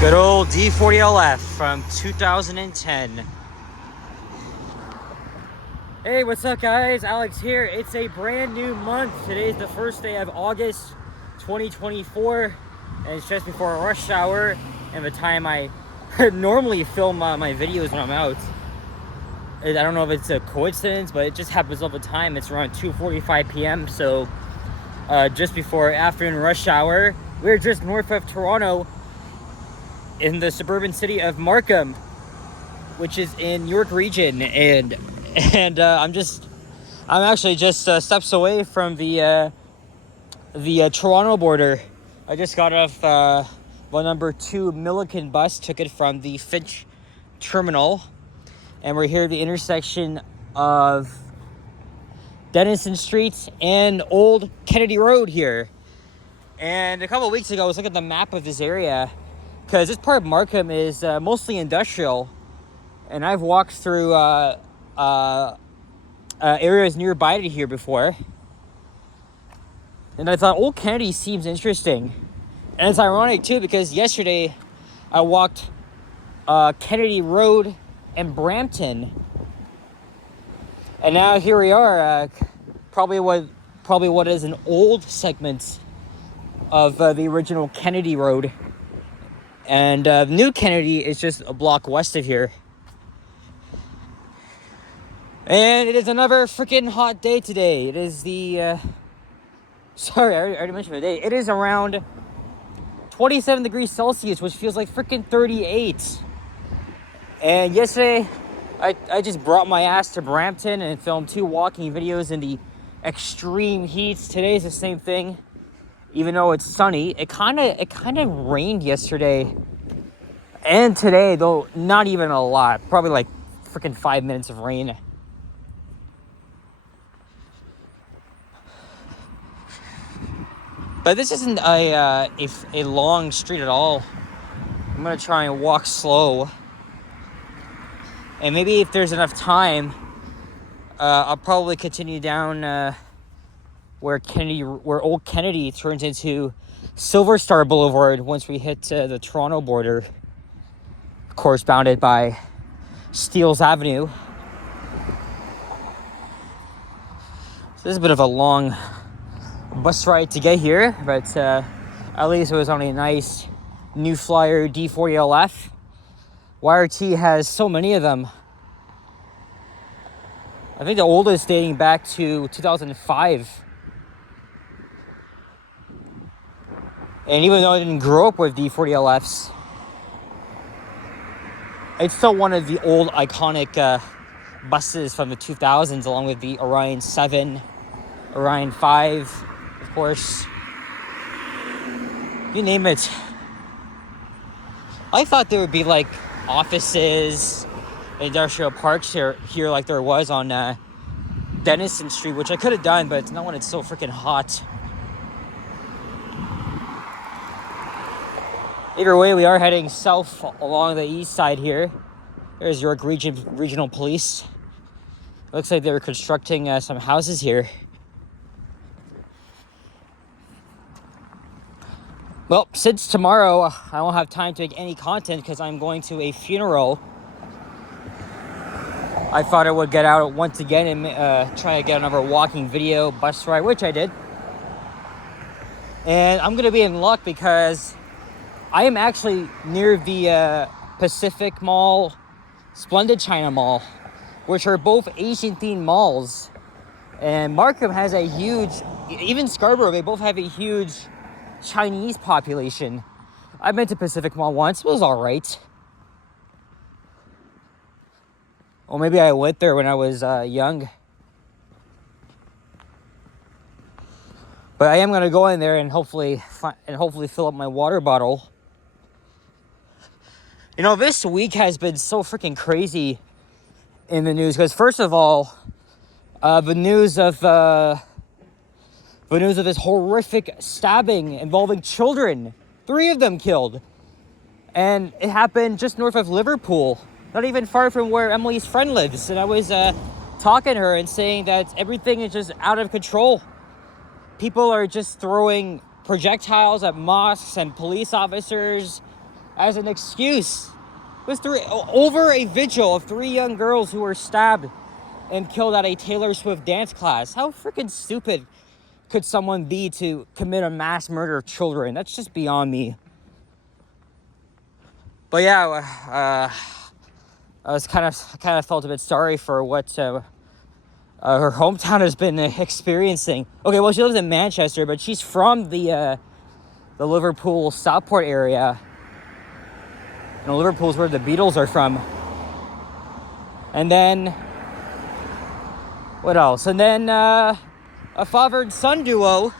Good old D40LF from 2010. Hey, what's up guys? Alex here. It's a brand new month. Today's the first day of August 2024 and it's just before a rush hour and the time I normally film my videos when I'm out. I don't know if it's a coincidence, but it just happens all the time. It's around 2:45 p.m. so just before afternoon rush hour. We're just north of Toronto in the suburban city of Markham, which is in York region, and I'm actually just steps away from the Toronto border. I just got off the number 2 Milliken bus, took it from the Finch terminal, and we're here at the intersection of Denison Street and Old Kennedy Road here. And a couple of weeks ago, I was looking at the map of this area, because this part of Markham is mostly industrial, and I've walked through areas nearby to here before, and I thought Old Kennedy seems interesting. And it's ironic too, because yesterday I walked Kennedy Road and Brampton, and now here we are, probably what is an old segment of the original Kennedy Road. And New Kennedy is just a block west of here. And it is another freaking hot day today. It is the... sorry, I already mentioned the day. It is around 27 degrees Celsius, which feels like freaking 38. And yesterday, I just brought my ass to Brampton and filmed 2 walking videos in the extreme heat. Today's the same thing. Even though it's sunny, it kind of rained yesterday and today, though not even a lot. Probably like freaking 5 minutes of rain. But this isn't a long street at all. I'm gonna try and walk slow, and maybe if there's enough time, I'll probably continue down where Old Kennedy turns into Silver Star Boulevard once we hit the Toronto border, of course bounded by Steeles Avenue. So this is a bit of a long bus ride to get here, but at least it was on a nice New Flyer D40LF. YRT has so many of them. I think the oldest dating back to 2005. And even though I didn't grow up with D40LFs, it's still one of the old iconic buses from the 2000s, along with the Orion 7, Orion 5, of course. You name it. I thought there would be like offices, industrial parks here like there was on Denison Street, which I could have done, but it's not when it's so freaking hot. Either way, we are heading south along the east side here. There's York Regional Police. Looks like they were constructing some houses here. Well, since tomorrow I won't have time to make any content because I'm going to a funeral, I thought I would get out once again and try to get another walking video bus ride, which I did. And I'm going to be in luck because I am actually near the Pacific Mall, Splendid China Mall, which are both Asian-themed malls. And Markham has a huge, even Scarborough, they both have a huge Chinese population. I've been to Pacific Mall once, it was alright. Or maybe I went there when I was young. But I am going to go in there and hopefully fill up my water bottle. You know, this week has been so freaking crazy in the news, because first of all, the news of this horrific stabbing involving children, 3 of them killed, and it happened just north of Liverpool, not even far from where Emily's friend lives. And I was talking to her and saying that everything is just out of control. People are just throwing projectiles at mosques and police officers. as an excuse. It was over a vigil of 3 young girls who were stabbed and killed at a Taylor Swift dance class. How freaking stupid could someone be to commit a mass murder of children? That's just beyond me. But yeah, I kind of felt a bit sorry for what her hometown has been experiencing. Okay, well, she lives in Manchester, but she's from the Liverpool Southport area. And Liverpool's where the Beatles are from. And then what else? And then a father and son duo.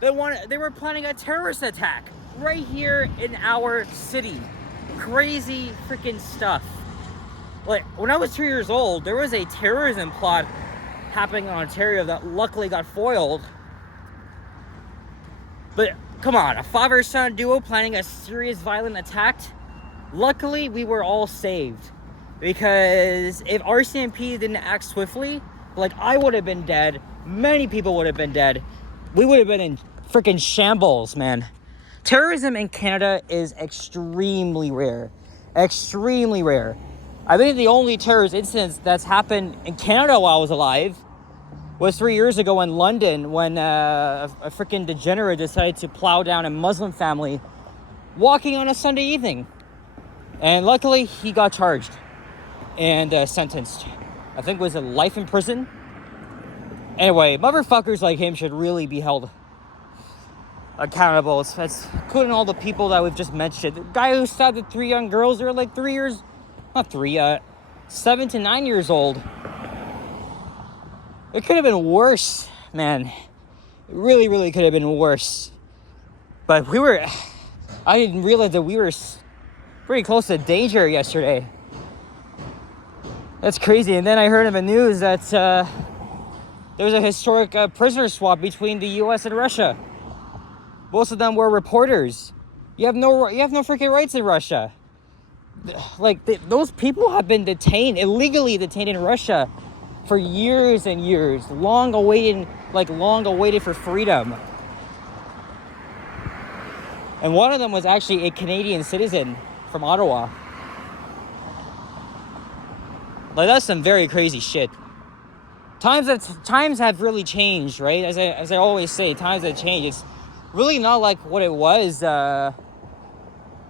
They were planning a terrorist attack right here in our city. Crazy freaking stuff. Like, when I was 2 years old, there was a terrorism plot happening in Ontario that luckily got foiled. But come on, a father-son duo planning a serious violent attack. Luckily, we were all saved. Because if RCMP didn't act swiftly, like, I would have been dead. Many people would have been dead. We would have been in freaking shambles, man. Terrorism in Canada is extremely rare. Extremely rare. I think the only terrorist incident that's happened in Canada while I was alive was 3 years ago in London when a freaking degenerate decided to plow down a Muslim family walking on a Sunday evening. And luckily, he got charged and sentenced. I think it was a life in prison. Anyway, motherfuckers like him should really be held accountable. It's including all the people that we've just mentioned. The guy who stabbed the 3 young girls, they were like 7 to 9 years old. It could have been worse, man. It really, really could have been worse. But I didn't realize that we were pretty close to danger yesterday. That's crazy. And then I heard in the news that there was a historic prisoner swap between the U.S. and Russia. Most of them were reporters. You have no freaking rights in Russia. Like, those people have been illegally detained in Russia for years and years, long awaited for freedom. And one of them was actually a Canadian citizen from Ottawa. Like, that's some very crazy shit. Times have really changed, right? As I always say, times have changed. It's really not like what it was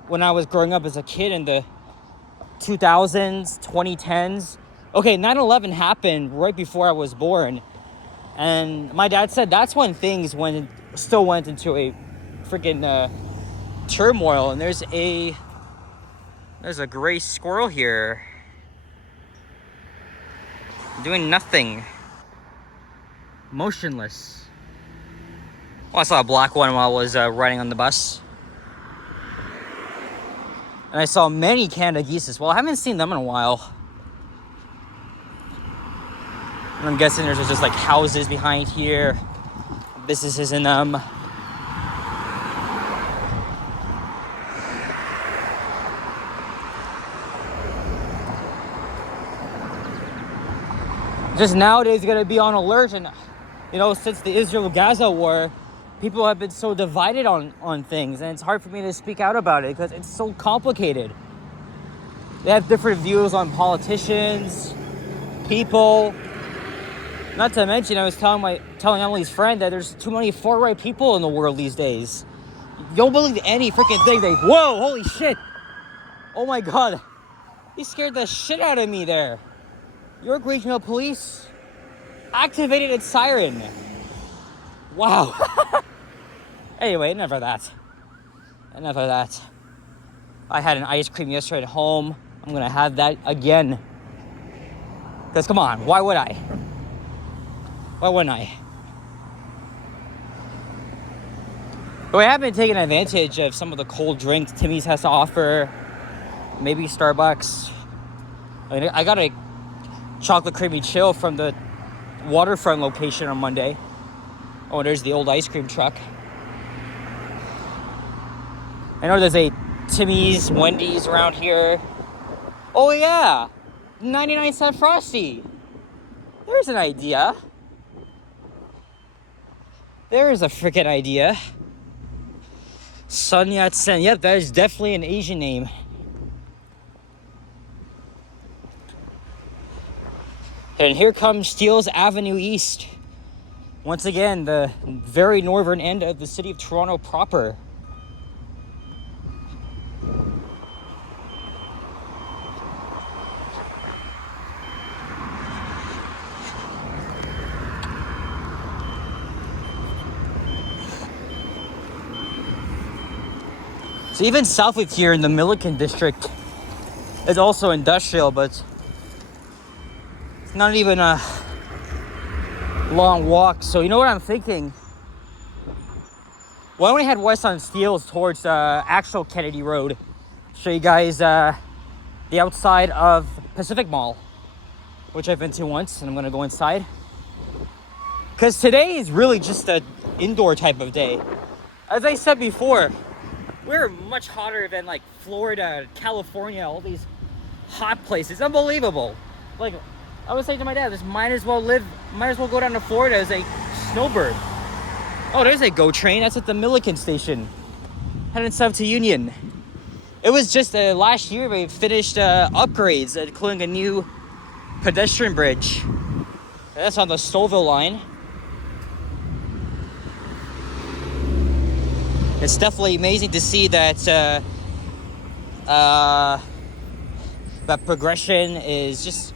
when I was growing up as a kid in the 2000s, 2010s. Okay, 9/11 happened right before I was born. And my dad said that's when things still went into a freaking turmoil. And there's a gray squirrel here doing nothing, motionless. Well, I saw a black one while I was riding on the bus. And I saw many Canada geese as well. I haven't seen them in a while. And I'm guessing there's just like houses behind here, businesses in them. Just nowadays, you gotta be on alert. And, since the Israel-Gaza war, people have been so divided on things. And it's hard for me to speak out about it because it's so complicated. They have different views on politicians, people. Not to mention, I was telling Emily's friend that there's too many far-right people in the world these days. You don't believe any freaking thing. Whoa, holy shit. Oh my God. You scared the shit out of me there. York Regional Police activated its siren. Wow. Anyway, enough of that. I had an ice cream yesterday at home. I'm gonna have that again. Because come on, why wouldn't I? But I have been taking advantage of some of the cold drinks Timmy's has to offer. Maybe Starbucks. I got a chocolate creamy chill from the waterfront location on Monday. Oh, there's the old ice cream truck. I know there's a Timmy's, Wendy's around here. Oh yeah, 99-cent Frosty. There's an idea. There is a freaking idea. Sun Yat-sen. Yep, that is definitely an Asian name. And here comes Steeles Avenue East. Once again, the very northern end of the city of Toronto proper. So even south of here in the Milliken district is also industrial, but it's not even a long walk. So you know what I'm thinking? Why don't we head west on Steeles towards actual Kennedy Road? Show you guys the outside of Pacific Mall, which I've been to once, and I'm gonna go inside. Because today is really just an indoor type of day. As I said before, we're much hotter than like Florida, California, all these hot places. Unbelievable. Like, I was saying to my dad, this might as well go down to Florida as a snowbird. Oh, there's a GO train. That's at the Milliken station, heading south to Union. It was just last year they finished upgrades, including a new pedestrian bridge. That's on the Stouffville line. It's definitely amazing to see that that progression is just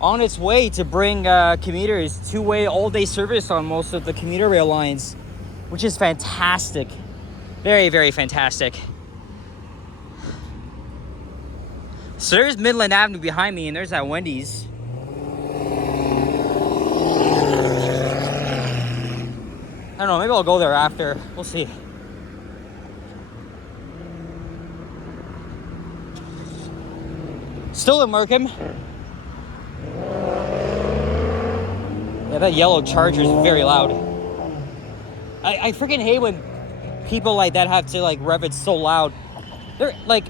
on its way to bring commuters two-way all-day service on most of the commuter rail lines, which is fantastic. Very, very fantastic. So there's Midland Avenue behind me, and there's that Wendy's. I don't know, maybe I'll go there after. We'll see. Still in Markham. Yeah, that yellow Charger is very loud. I freaking hate when people like that have to like rev it so loud. They're like,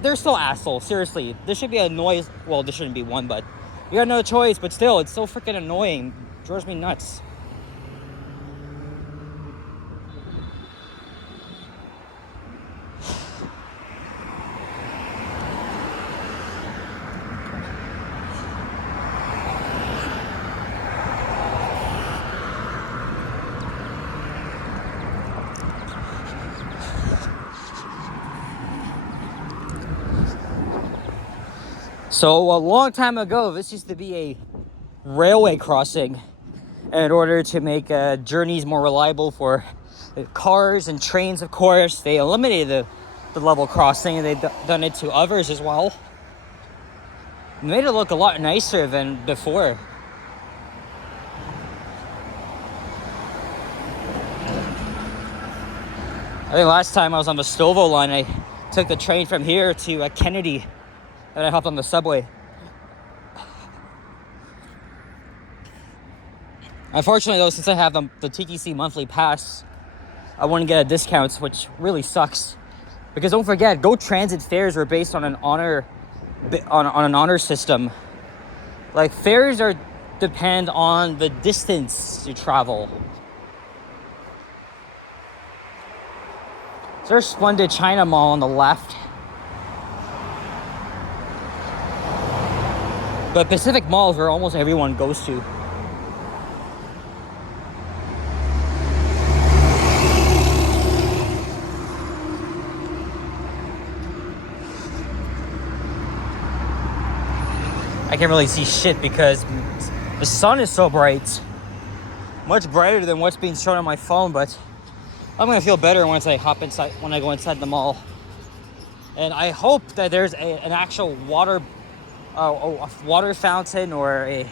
they're still assholes. Seriously, there should be a noise. Well, there shouldn't be one, but you got no choice. But still, it's so freaking annoying. It drives me nuts. So a long time ago, this used to be a railway crossing. And in order to make journeys more reliable for cars and trains, of course, they eliminated the level crossing, and they've done it to others as well. It made it look a lot nicer than before. I think last time I was on the Stouffville line, I took the train from here to Kennedy, and I hopped on the subway. Unfortunately, though, since I have the TTC monthly pass, I wouldn't get a discount, which really sucks. Because don't forget, GO Transit fares are based on an honor system. Like, fares depend on the distance you travel. There's Splendid China Mall on the left. But Pacific Mall is where almost everyone goes to. I can't really see shit because the sun is so bright. Much brighter than what's being shown on my phone, but I'm gonna feel better once I go inside the mall. And I hope that there's an actual water fountain or a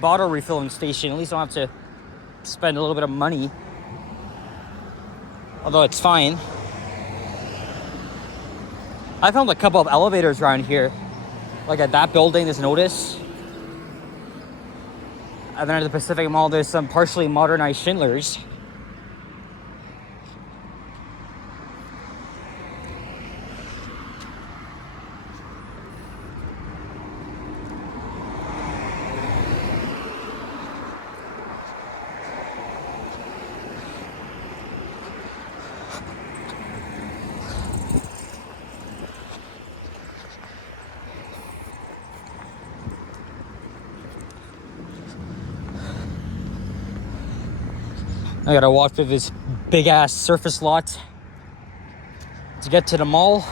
bottle refilling station. At least I don't have to spend a little bit of money. Although it's fine. I found a couple of elevators around here. Like at that building, there's Notice. And then at the Pacific Mall, there's some partially modernized Schindlers. I gotta walk through this big ass surface lot to get to the mall.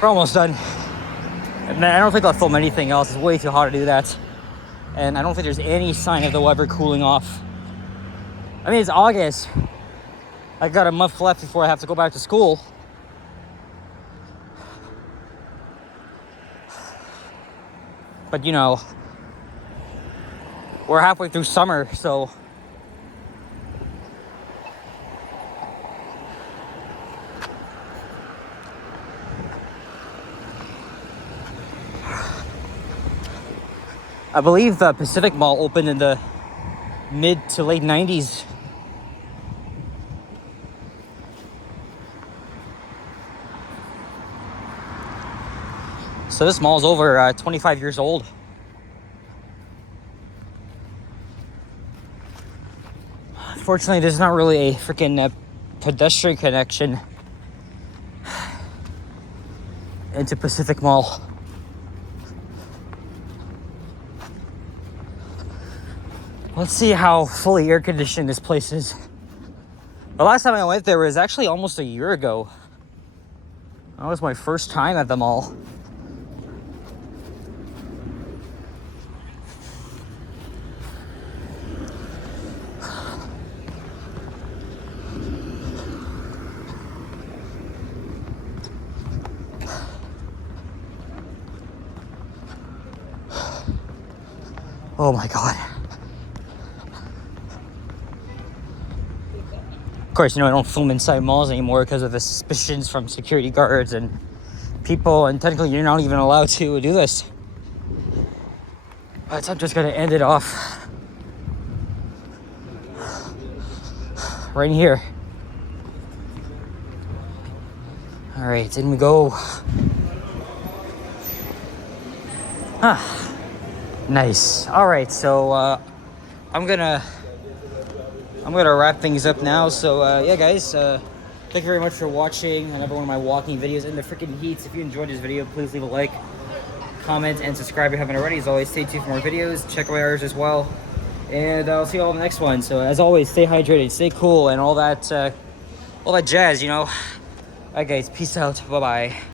We're almost done. And I don't think I'll film anything else. It's way too hot to do that. And I don't think there's any sign of the weather cooling off. I mean, it's August. I got a month left before I have to go back to school. But you know, we're halfway through summer, so I believe the Pacific Mall opened in the mid to late 90s. So this mall's over 25 years old. Unfortunately, there's not really a freaking pedestrian connection into Pacific Mall. Let's see how fully air conditioned this place is. The last time I went there was actually almost a year ago. That was my first time at the mall. Oh my God. Of course, you know, I don't film inside malls anymore because of the suspicions from security guards and people, and technically you're not even allowed to do this. But I'm just gonna end it off right here. All right, in we go. Nice. All right, so I'm gonna wrap things up now. So yeah, guys, thank you very much for watching another one of my walking videos in the freaking heat. If you enjoyed this video, please leave a like, comment, and subscribe if you haven't already. As always, stay tuned for more videos. Check out my others as well, and I'll see you all in the next one. So as always, stay hydrated, stay cool, and all that jazz, you know. All right, guys, peace out. Bye bye.